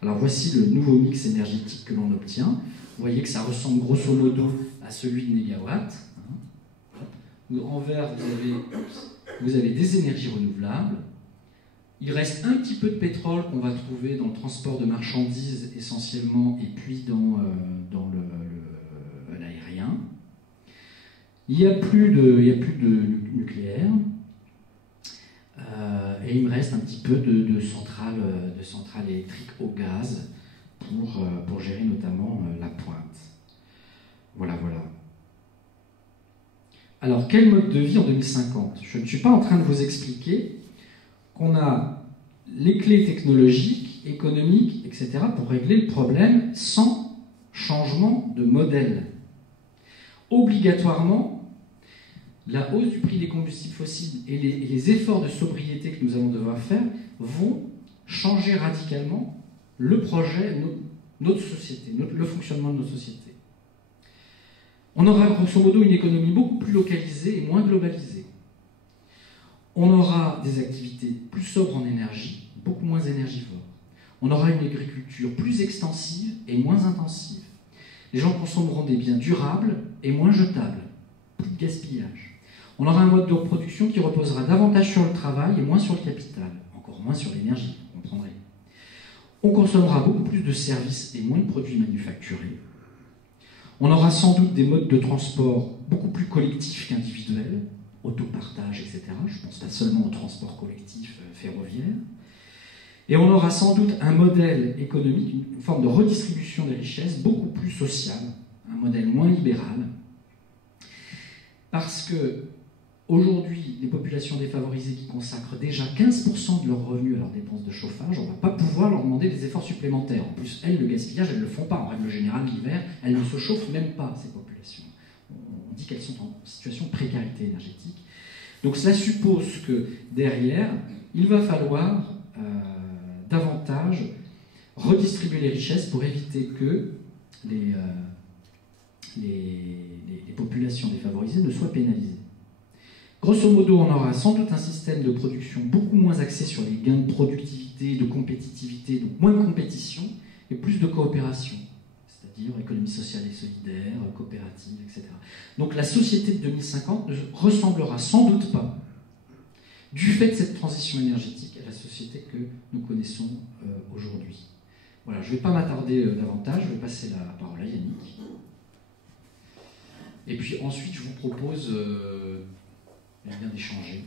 Alors voici le nouveau mix énergétique que l'on obtient. Vous voyez que ça ressemble grosso modo à celui de Négawatt. En vert, vous avez des énergies renouvelables. Il reste un petit peu de pétrole qu'on va trouver dans le transport de marchandises essentiellement, et puis dans l'aérien. Il n'y a plus de nucléaire. Et il me reste un petit peu de centrales électriques au gaz pour gérer notamment la pointe. Voilà. Alors, quel mode de vie en 2050 ? Je ne suis pas en train de vous expliquer qu'on a les clés technologiques, économiques, etc. pour régler le problème sans changement de modèle. Obligatoirement, la hausse du prix des combustibles fossiles et les efforts de sobriété que nous allons devoir faire vont changer radicalement le projet, notre société, le fonctionnement de nos sociétés. On aura grosso modo une économie beaucoup plus localisée et moins globalisée. On aura des activités plus sobres en énergie, beaucoup moins énergivores. On aura une agriculture plus extensive et moins intensive. Les gens consommeront des biens durables et moins jetables, plus de gaspillage. On aura un mode de production qui reposera davantage sur le travail et moins sur le capital, encore moins sur l'énergie, vous comprendrez. On consommera beaucoup plus de services et moins de produits manufacturés. On aura sans doute des modes de transport beaucoup plus collectifs qu'individuels, autopartage, etc. Je ne pense pas seulement au transport collectif ferroviaire. Et on aura sans doute un modèle économique, une forme de redistribution des richesses beaucoup plus sociale, un modèle moins libéral. Parce que aujourd'hui, les populations défavorisées qui consacrent déjà 15% de leurs revenus à leurs dépenses de chauffage, on ne va pas pouvoir leur demander des efforts supplémentaires. En plus, elles, le gaspillage, elles ne le font pas. En règle générale, l'hiver, elles ne se chauffent même pas, ces populations. On dit qu'elles sont en situation de précarité énergétique. Donc cela suppose que derrière, il va falloir davantage redistribuer les richesses pour éviter que les populations défavorisées ne soient pénalisées. Grosso modo, on aura sans doute un système de production beaucoup moins axé sur les gains de productivité, de compétitivité, donc moins de compétition et plus de coopération, c'est-à-dire économie sociale et solidaire, coopérative, etc. Donc la société de 2050 ne ressemblera sans doute pas, du fait de cette transition énergétique, à la société que nous connaissons aujourd'hui. Voilà, je ne vais pas m'attarder davantage, je vais passer la parole à Yannick. Et puis ensuite, je vous propose d'échanger.